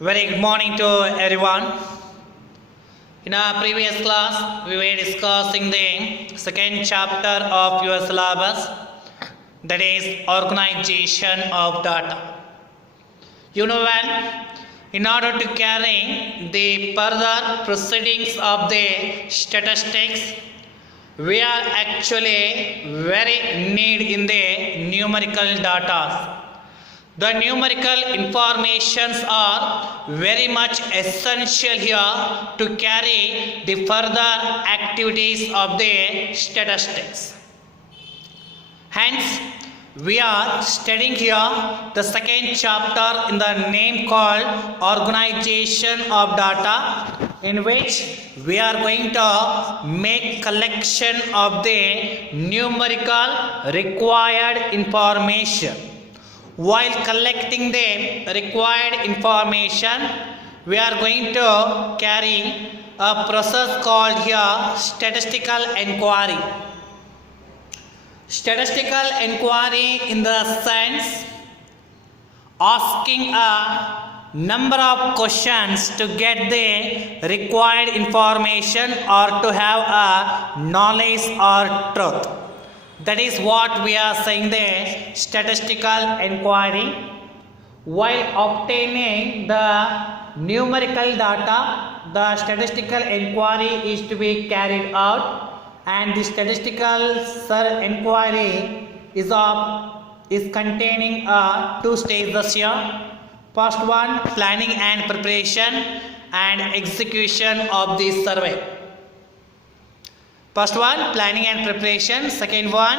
Very good morning to everyone. In our previous class, we were discussing the second chapter of your syllabus, that is organization of data. You know when, in order to carry the further proceedings of the statistics, we are actually very need in the numerical data. The numerical informations are very much essential here to carry the further activities of the statistics. Hence, we are studying here the second chapter in the name called Organization of Data, in which we are going to make collection of the numerical required information. While collecting the required information, we are going to carry a process called here statistical inquiry. Statistical inquiry in the sense asking a number of questions to get the required information or to have a knowledge or truth. That is what we are saying the statistical inquiry. While obtaining the numerical data, the statistical inquiry is to be carried out, and the statistical inquiry is containing two stages here. First one, planning and preparation and execution of the survey. First one, planning and preparation. Second one,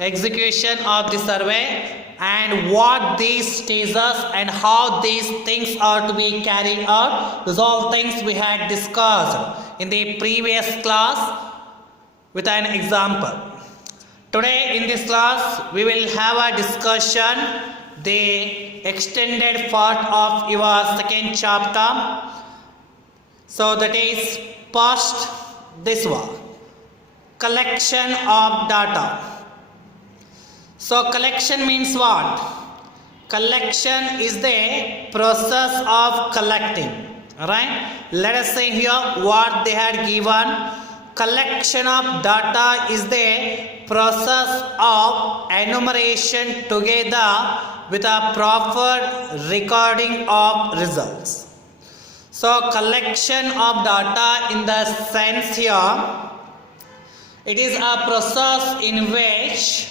execution of the survey, and what these stages and how these things are to be carried out. Those all things we had discussed in the previous class with an example. Today in this class, we will have a discussion, the extended part of your second chapter. So that is first this one. Collection of data. So collection means what? Collection is the process of collecting. Alright? Let us say here what they had given. Collection of data is the process of enumeration together with a proper recording of results. So collection of data in the sense here, it is a process in which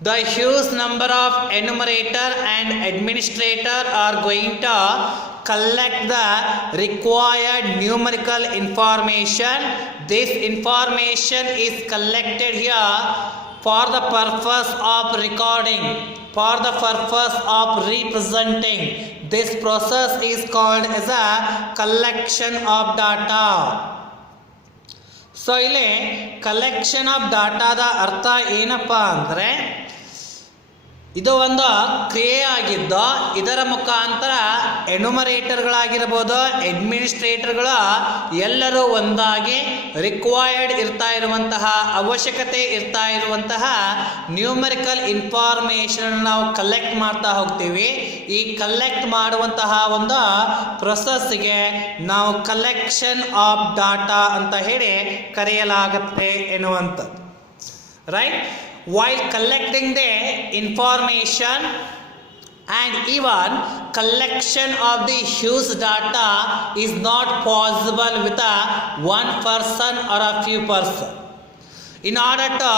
the huge number of enumerator and administrator are going to collect the required numerical information. This information is collected here for the purpose of recording, for the purpose of representing. This process is called as a collection of data. So ಇಲ್ಲಿ collection of ಡಾಟಾದ ಅರ್ಥ ಏನಪ್ಪ ಅಂದರೆ, ಇದು ಒಂದು ಕ್ರಿಯೆ ಆಗಿದ್ದು ಇದರ ಮುಖಾಂತರ ಎನ್ಯುಮರೇಟರ್ಗಳಾಗಿರ್ಬೋದು, ಅಡ್ಮಿನಿಸ್ಟ್ರೇಟರ್ಗಳು ಎಲ್ಲರೂ ಒಂದಾಗಿ ರಿಕ್ವೈರ್ಡ್ ಇರ್ತಾ ಇರುವಂತಹ, ಅವಶ್ಯಕತೆ ಇರ್ತಾ ಇರುವಂತಹ ನ್ಯೂಮರಿಕಲ್ ಇನ್ಫಾರ್ಮೇಷನ್ ನಾವು ಕಲೆಕ್ಟ್ ಮಾಡ್ತಾ ಹೋಗ್ತೀವಿ. ಈ ಕಲೆಕ್ಟ್ ಮಾಡುವಂತಹ ಒಂದು ಪ್ರೊಸೆಸ್ಗೆ ನಾವು ಕಲೆಕ್ಷನ್ ಆಫ್ ಡಾಟಾ ಅಂತ ಹೇಳಿ ಕರೆಯಲಾಗುತ್ತೆ ಎನ್ನುವಂಥದ್ದು. Right? While collecting the information and even collection of the huge data is not possible with a one person or a few person. In order to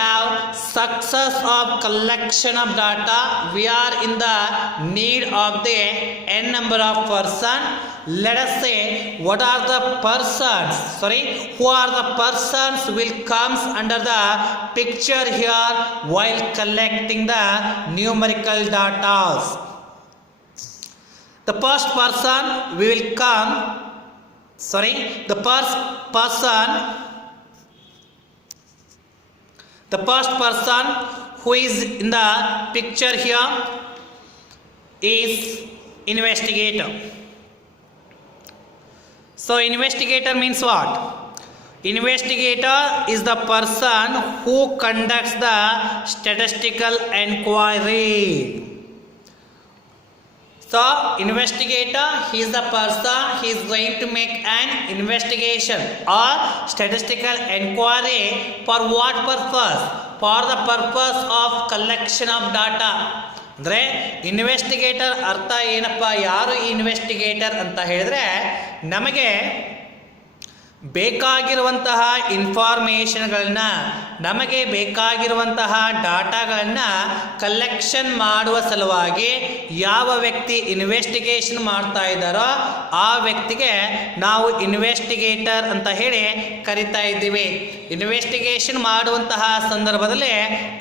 have success of collection of data, we are in the need of the n number of person. Let us say what are the persons, who are the persons will comes under the picture here while collecting the numerical data. The first person we will come, the first person who is in the picture here is investigator. So investigator means what? Investigator is the person who conducts the statistical inquiry. So investigator, he is the person, he is going to make an investigation or statistical inquiry for what purpose? For the purpose of collection of data. ಅಂದರೆ investigator ಅರ್ಥ ಏನಪ್ಪ, ಯಾರು investigator ಅಂತ ಹೇಳಿದ್ರೆ ನಮಗೆ ಬೇಕಾಗಿರುವಂತಹ ಇನ್ಫಾರ್ಮೇಷನ್ಗಳನ್ನ, ನಮಗೆ ಬೇಕಾಗಿರುವಂತಹ ಡಾಟಾಗಳನ್ನು ಕಲೆಕ್ಷನ್ ಮಾಡುವ ಸಲುವಾಗಿ ಯಾವ ವ್ಯಕ್ತಿ ಇನ್ವೆಸ್ಟಿಗೇಷನ್ ಮಾಡ್ತಾ ಇದ್ದಾರೋ ಆ ವ್ಯಕ್ತಿಗೆ ನಾವು ಇನ್ವೆಸ್ಟಿಗೇಟರ್ ಅಂತ ಹೇಳಿ ಕರಿತಾ ಇದ್ದೀವಿ. ಇನ್ವೆಸ್ಟಿಗೇಷನ್ ಮಾಡುವಂತಹ ಸಂದರ್ಭದಲ್ಲಿ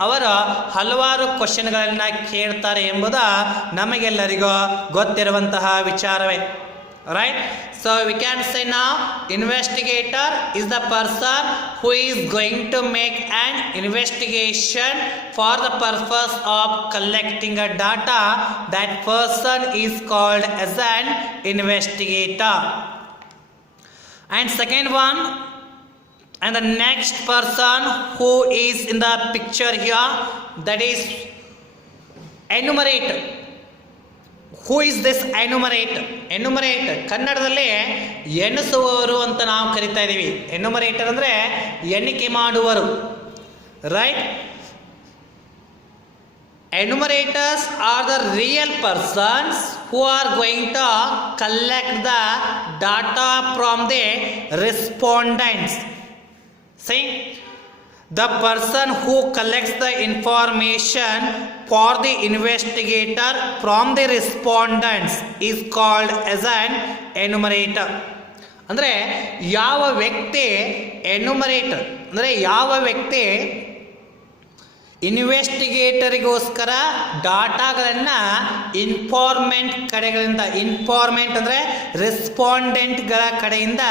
ಅವರು ಹಲವಾರು ಕ್ವಶನ್ಗಳನ್ನು ಕೇಳ್ತಾರೆ ಎಂಬುದು ನಮಗೆಲ್ಲರಿಗೂ ಗೊತ್ತಿರುವಂತಹ ವಿಚಾರವೇ. Right? So we can say now investigator is the person who is going to make an investigation for the purpose of collecting a data. That person is called as an investigator. And second one, and the next person who is in the picture here, that is enumerator. Who is this enumerator? Enumerator ಕನ್ನಡದಲ್ಲಿ ಎಣಿಸುವವರು ಅಂತ ನಾವು ಕರಿತಾ ಇದ್ದೀವಿ. ಎನ್ಯುಮರೇಟರ್ ಅಂದರೆ ಎಣಿಕೆ ಮಾಡುವರು. Right? Enumerators are the real persons who are going to collect the data from the respondents. See, the person who collects the information for the investigator from the respondents is called as an enumerator. ಅಂದರೆ ಯಾವ ವ್ಯಕ್ತಿ ಎನ್ಯುಮರೇಟರ್ ಅಂದರೆ ಯಾವ ವ್ಯಕ್ತಿ ಇನ್ವೆಸ್ಟಿಗೇಟರಿಗೋಸ್ಕರ ಡಾಟಾಗಳನ್ನು informant ಕಡೆಗಳಿಂದ, informant ಅಂದರೆ ರೆಸ್ಪಾಂಡೆಂಟ್ಗಳ ಕಡೆಯಿಂದ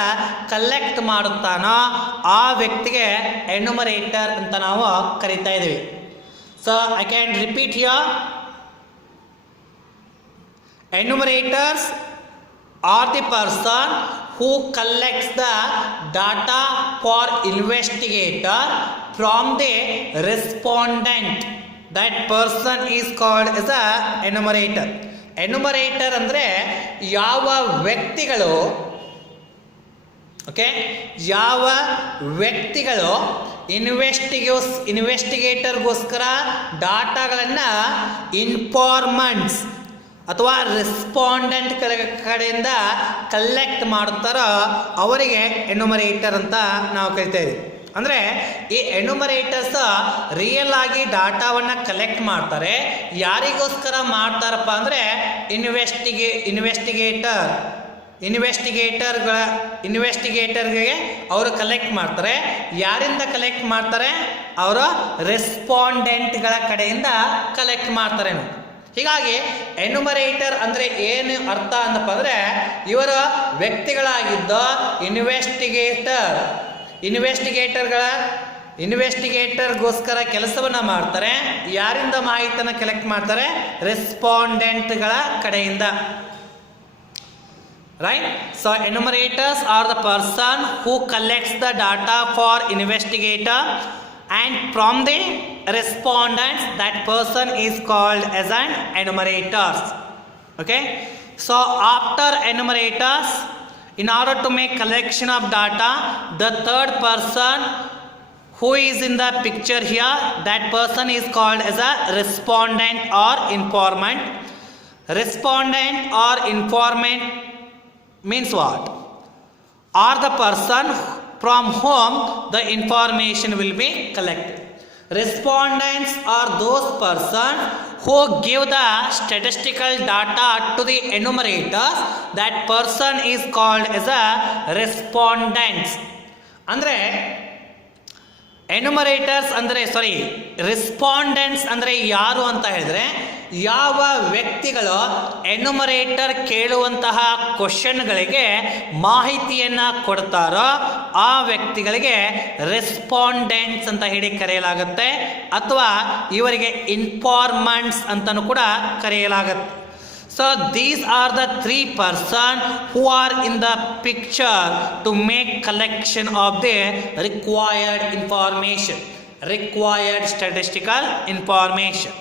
collect ಮಾಡುತ್ತಾನೋ ಆ ವ್ಯಕ್ತಿಗೆ ಎನ್ಯುಮರೇಟರ್ ಅಂತ ನಾವು ಕರಿತಾ ಇದ್ದೀವಿ. So I can repeat here. Enumerators are the person who collects the data for investigator from the respondent. That person is called as a enumerator. Enumerator ಅಂದರೆ ಯಾವ ವ್ಯಕ್ತಿಗಳು, ಓಕೆ, ಯಾವ ವ್ಯಕ್ತಿಗಳು ಇನ್ವೆಸ್ಟಿಗೇಟರ್ಗೋಸ್ಕರ ಡಾಟಾಗಳನ್ನು ಇನ್ಫಾರ್ಮೆಂಟ್ಸ್ ಅಥವಾ ರೆಸ್ಪಾಂಡೆಂಟ್ ಕಡೆಯಿಂದ ಕಲೆಕ್ಟ್ ಮಾಡುತ್ತಾರೋ ಅವರಿಗೆ ಎನ್ಯುಮರೇಟರ್ ಅಂತ ನಾವು ಕರಿತಾ ಇದ್ದೀವಿ. ಅಂದರೆ ಈ ಎನ್ಯುಮರೇಟರ್ಸ್ ರಿಯಲ್ ಆಗಿ ಡಾಟಾವನ್ನು ಕಲೆಕ್ಟ್ ಮಾಡ್ತಾರೆ. ಯಾರಿಗೋಸ್ಕರ ಮಾಡ್ತಾರಪ್ಪ ಅಂದರೆ ಇನ್ವೆಸ್ಟಿಗೇಟರ್ಗೆ ಅವರು ಕಲೆಕ್ಟ್ ಮಾಡ್ತಾರೆ. ಯಾರಿಂದ ಕಲೆಕ್ಟ್ ಮಾಡ್ತಾರೆ? ಅವರು ರೆಸ್ಪಾಂಡೆಂಟ್ಗಳ ಕಡೆಯಿಂದ ಕಲೆಕ್ಟ್ ಮಾಡ್ತಾರೆ. ಹೀಗಾಗಿ ಎನ್ಯುಮರೇಟರ್ ಅಂದರೆ ಏನು ಅರ್ಥ ಅಂದಪ್ಪ ಅಂದರೆ ಇವರ ವ್ಯಕ್ತಿಗಳಾಗಿದ್ದ ಇನ್ವೆಸ್ಟಿಗೇಟರ್ಗೋಸ್ಕರ ಕೆಲಸವನ್ನು ಮಾಡ್ತಾರೆ. ಯಾರಿಂದ ಮಾಹಿತಿಯನ್ನು ಕಲೆಕ್ಟ್ ಮಾಡ್ತಾರೆ? ರೆಸ್ಪಾಂಡೆಂಟ್ಗಳ ಕಡೆಯಿಂದ. Right? So enumerators are the person who collects the data for investigator and from the respondents. That person is called as an enumerators. Okay, so after enumerators, in order to make collection of data, the third person who is in the picture here, that person is called as a respondent or informant. Respondent or informant means what? Are the person from whom the information will be collected. Respondents are those persons who give the statistical data to the enumerators. That person is called as a respondents. ಅಂದರೆ ಎನ್ಯುಮರೇಟರ್ಸ್ ಅಂದರೆ respondents ಅಂದರೆ ಯಾರು ಅಂತ ಹೇಳಿದ್ರೆ, ಯಾವ ವ್ಯಕ್ತಿಗಳು ಎನ್ಯುಮರೇಟರ್ ಕೇಳುವಂತಹ ಕ್ವಶನ್ಗಳಿಗೆ ಮಾಹಿತಿಯನ್ನು ಕೊಡ್ತಾರೋ ಆ ವ್ಯಕ್ತಿಗಳಿಗೆ ರೆಸ್ಪಾಂಡೆಂಟ್ಸ್ ಅಂತ ಹೇಳಿ ಕರೆಯಲಾಗುತ್ತೆ, ಅಥವಾ ಇವರಿಗೆ ಇನ್ಫಾರ್ಮೆಂಟ್ಸ್ ಅಂತಲೂ ಕೂಡ ಕರೆಯಲಾಗುತ್ತೆ. So these are the three persons who are in the picture to make collection of the required information, required statistical information.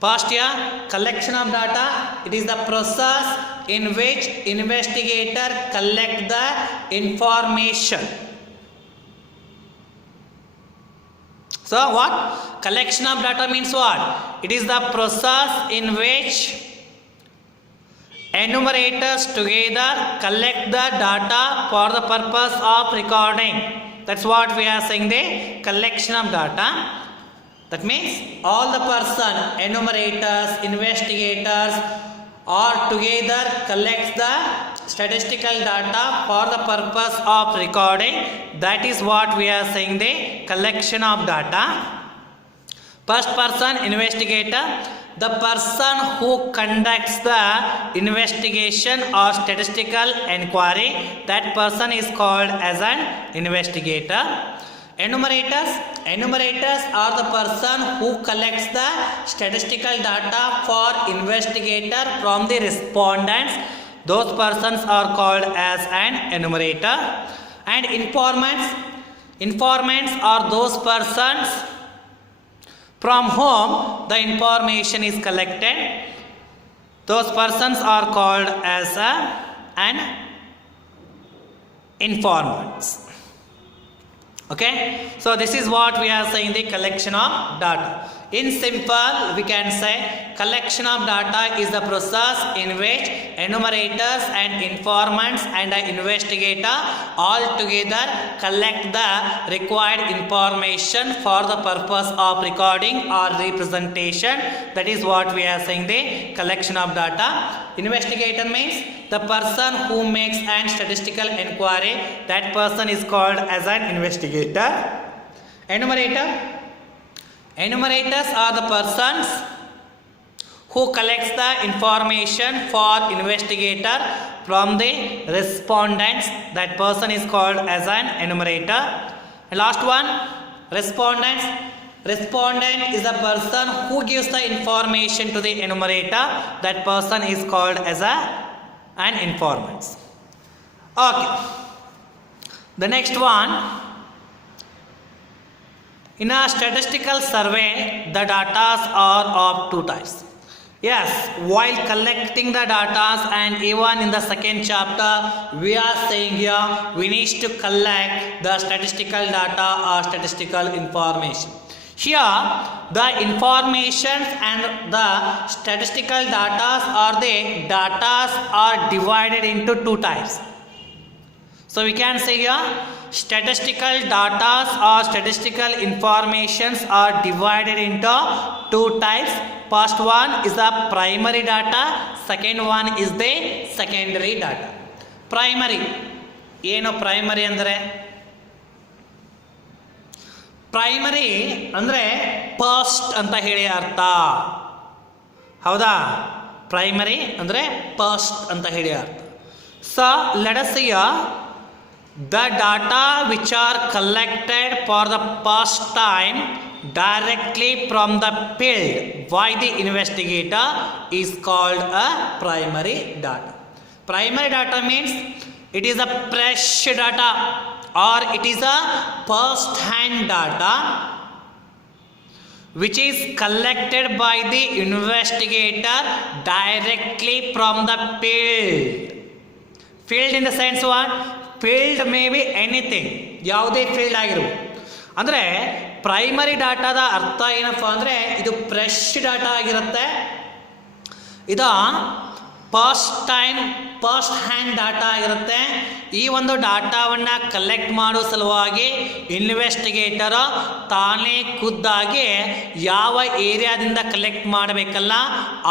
Past year, collection of data. It is the process in which investigator collect the information. So what? Collection of data means what? It is the process in which enumerators together collect the data for the purpose of recording. That's what we are saying, the collection of data. That means all the person, enumerators, investigators, all together collects the statistical data for the purpose of recording. That is what we are saying, the collection of data. First person, investigator. The person who conducts the investigation or statistical inquiry, that person is called as an investigator. Enumerators. Enumerators are the person who collects the statistical data for investigator from the respondents. Those persons are called as an enumerator. And informants. Informants are those persons from whom the information is collected. Those persons are called as an informants. Okay, so this is what we are saying, the collection of data. In simple, we can say collection of data is the process in which enumerators and informants and an investigator all together collect the required information for the purpose of recording or representation. That is what we are saying, the collection of data. Investigator means the person who makes an statistical inquiry, that person is called as an investigator. Enumerator. Enumerators are the persons who collects the information for investigator from the respondents. That person is called as an enumerator. And last one, respondents. Respondent is the person who gives the information to the enumerator. That person is called as an informant. Okay. The next one. In a statistical survey, the data are of two types. Yes, while collecting the data, and even in the second chapter, we are saying here we need to collect the statistical data or statistical information. Here, the information and the statistical data are divided into two types. So we can say here, statistical data or statistical informations are divided into two types. First one is the primary data, second one is the secondary data. Primary, ಏನು primary ಅಂದರೆ primary ಅಂದರೆ first ಅಂತ ಹೇಳಿ ಅರ್ಥ. ಹೌದಾ? Primary ಅಂದರೆ first ಅಂತ ಹೇಳಿ ಅರ್ಥ. So let us see the data which are collected for the first time directly from the field by the investigator is called a primary data. Primary data means it is a fresh data or it is a first hand data which is collected by the investigator directly from the field. Field in the sense what? Field may be anything, ಯಾವುದೇ field ಆಗಿರ್ಬೋದು. ಅಂದರೆ primary ಡಾಟಾದ ಅರ್ಥ ಏನಪ್ಪ ಅಂದರೆ ಇದು fresh data ಆಗಿರುತ್ತೆ. ಇದು first hand data ಆಗಿರುತ್ತೆ. ಈ ಒಂದು ಡಾಟಾವನ್ನು ಕಲೆಕ್ಟ್ ಮಾಡೋ ಸಲುವಾಗಿ ಇನ್ವೆಸ್ಟಿಗೇಟರು ತಾನೇ ಖುದ್ದಾಗಿ ಯಾವ ಏರಿಯಾದಿಂದ ಕಲೆಕ್ಟ್ ಮಾಡಬೇಕಲ್ಲ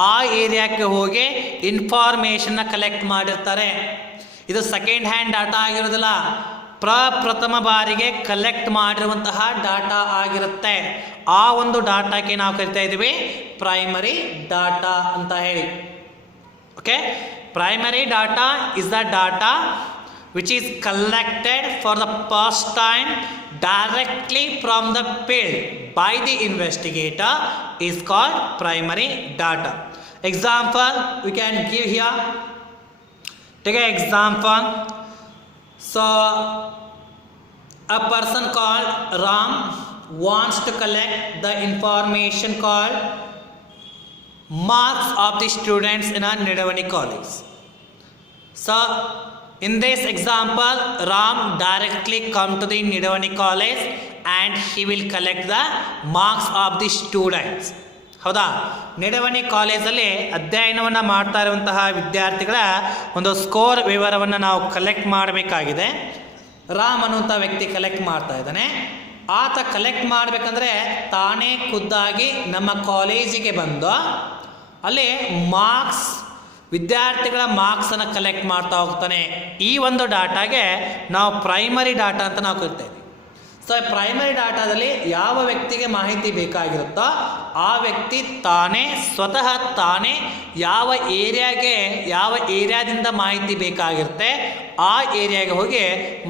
ಆ ಏರಿಯಾಕ್ಕೆ ಹೋಗಿ ಇನ್ಫಾರ್ಮೇಷನ್ನ ಕಲೆಕ್ಟ್ ಮಾಡಿರ್ತಾರೆ. ಇದು ಸೆಕೆಂಡ್ ಹ್ಯಾಂಡ್ ಡಾಟಾ ಆಗಿರೋದಿಲ್ಲ, ಪ್ರಥಮ ಬಾರಿಗೆ ಕಲೆಕ್ಟ್ ಮಾಡಿರುವಂತಹ ಡಾಟಾ ಆಗಿರುತ್ತೆ. ಆ ಒಂದು ಡಾಟಾಕ್ಕೆ ನಾವು ಕರಿತಾ ಇದ್ದೀವಿ ಪ್ರೈಮರಿ ಡಾಟಾ ಅಂತ ಹೇಳಿ. Okay, primary data is the data which is collected for the first time directly from the field by the investigator is called primary data. Example we can give here. Take an example. So a person called Ram wants to collect the information called marks of the students in a Nidavani college. So, in this example, Ram directly come to the Nidavani college and he will collect the marks of the students. ಹೌದಾ, ನಿಡವಣಿ ಕಾಲೇಜಲ್ಲಿ ಅಧ್ಯಯನವನ್ನು ಮಾಡ್ತಾ ಇರುವಂತಹ ವಿದ್ಯಾರ್ಥಿಗಳ ಒಂದು score ವಿವರವನ್ನು ನಾವು collect ಮಾಡಬೇಕಾಗಿದೆ. ರಾಮ್ ಅನ್ನುವಂಥ ವ್ಯಕ್ತಿ ಕಲೆಕ್ಟ್ ಮಾಡ್ತಾ ಇದ್ದಾನೆ. ಆತ ಕಲೆಕ್ಟ್ ಮಾಡಬೇಕಂದ್ರೆ ತಾನೇ ಖುದ್ದಾಗಿ ನಮ್ಮ ಕಾಲೇಜಿಗೆ ಬಂದು ಅಲ್ಲಿ ಮಾರ್ಕ್ಸ್, ವಿದ್ಯಾರ್ಥಿಗಳ ಮಾರ್ಕ್ಸನ್ನು ಕಲೆಕ್ಟ್ ಮಾಡ್ತಾ ಹೋಗ್ತಾನೆ. ಈ ಒಂದು ಡಾಟಾಗೆ ನಾವು ಪ್ರೈಮರಿ ಡಾಟಾ ಅಂತ ನಾವು ಕರಿತೇವೆ. ಸೊ ಪ್ರೈಮರಿ ಡಾಟಾದಲ್ಲಿ ಯಾವ ವ್ಯಕ್ತಿಗೆ ಮಾಹಿತಿ ಬೇಕಾಗಿರುತ್ತೋ ಆ ವ್ಯಕ್ತಿ ಸ್ವತಃ ತಾನೇ ಯಾವ ಏರಿಯಾದಿಂದ ಮಾಹಿತಿ ಬೇಕಾಗಿರುತ್ತೆ ಆ ಏರಿಯಾಗೆ ಹೋಗಿ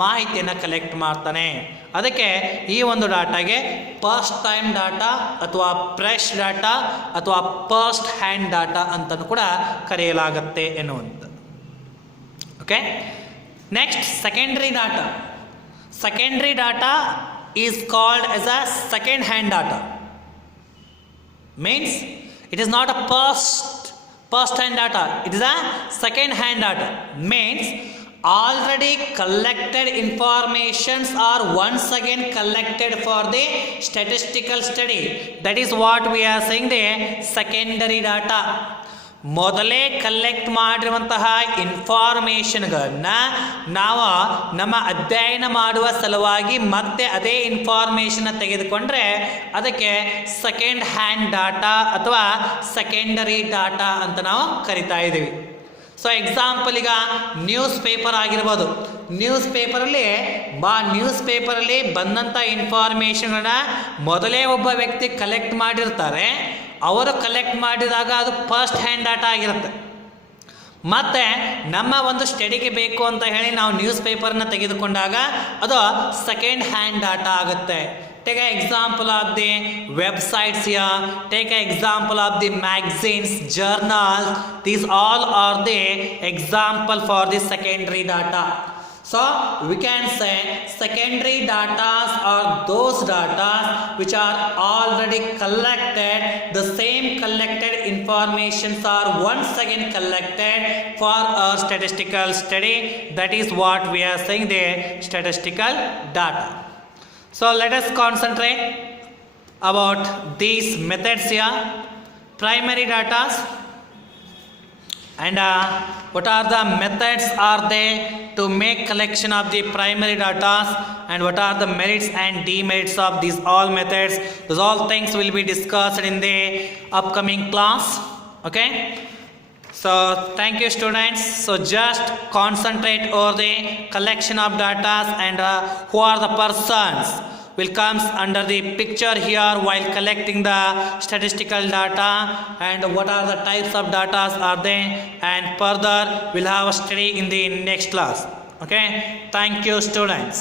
ಮಾಹಿತಿಯನ್ನು ಕಲೆಕ್ಟ್ ಮಾಡ್ತಾನೆ. ಅದಕ್ಕೆ ಈ ಒಂದು ಡಾಟಾಗೆ ಫಸ್ಟ್ ಟೈಮ್ ಡಾಟಾ ಅಥವಾ ಫ್ರೆಶ್ ಡಾಟಾ ಅಥವಾ ಫಸ್ಟ್ ಹ್ಯಾಂಡ್ ಡಾಟಾ ಅಂತಲೂ ಕೂಡ ಕರೆಯಲಾಗುತ್ತೆ ಎನ್ನುವಂಥದ್ದು. Okay, next secondary data. Secondary data is called as a second hand data. Means it is not a first hand data, it is a second hand data. Means already collected informations are once again collected for the statistical study. That is what we are saying the secondary data. ಮೊದಲೇ collect ಮಾಡಿರುವಂತಹ ಇನ್ಫಾರ್ಮೇಷನ್ಗಳನ್ನು ನಾವು ನಮ್ಮ ಅಧ್ಯಯನ ಮಾಡುವ ಸಲುವಾಗಿ ಮತ್ತೆ ಅದೇ ಇನ್ಫಾರ್ಮೇಷನ್ನ ತೆಗೆದುಕೊಂಡ್ರೆ ಅದಕ್ಕೆ ಸೆಕೆಂಡ್ ಹ್ಯಾಂಡ್ ಡಾಟಾ ಅಥವಾ ಸೆಕೆಂಡರಿ ಡಾಟಾ ಅಂತ ನಾವು ಕರಿತಾ ಇದ್ದೀವಿ. ಸೊ ಎಕ್ಸಾಂಪಲ್ ಈಗ ನ್ಯೂಸ್ ಪೇಪರ್ ಆಗಿರ್ಬೋದು. ನ್ಯೂಸ್ ಪೇಪರಲ್ಲಿ ಬಂದಂಥ ಇನ್ಫಾರ್ಮೇಷನ್ನ ಮೊದಲೇ ಒಬ್ಬ ವ್ಯಕ್ತಿ ಕಲೆಕ್ಟ್ ಮಾಡಿರ್ತಾರೆ. ಅವರು ಕಲೆಕ್ಟ್ ಮಾಡಿದಾಗ ಅದು ಫಸ್ಟ್ ಹ್ಯಾಂಡ್ ಡಾಟಾ ಆಗಿರುತ್ತೆ. ಮತ್ತು ನಮ್ಮ ಒಂದು ಸ್ಟಡಿಗೆ ಬೇಕು ಅಂತ ಹೇಳಿ ನಾವು ನ್ಯೂಸ್ ಪೇಪರ್ನ ತೆಗೆದುಕೊಂಡಾಗ ಅದು ಸೆಕೆಂಡ್ ಹ್ಯಾಂಡ್ ಡಾಟಾ ಆಗುತ್ತೆ. Take an example of the websites here. Take an example of the magazines, journals. These all are the example for the secondary data. So we can say secondary data are those data which are already collected. The same collected informations are once again collected for a statistical study. That is what we are saying the statistical data. So let us concentrate about these methods here. Primary data and what are the methods are they to make collection of the primary data, and what are the merits and demerits of these all methods. Those all things will be discussed in the upcoming class. Okay, so thank you students. So just concentrate over the collection of data and who are the persons will comes under the picture here while collecting the statistical data, and what are the types of data are they, and further we'll have a study in the next class. Okay, thank you students.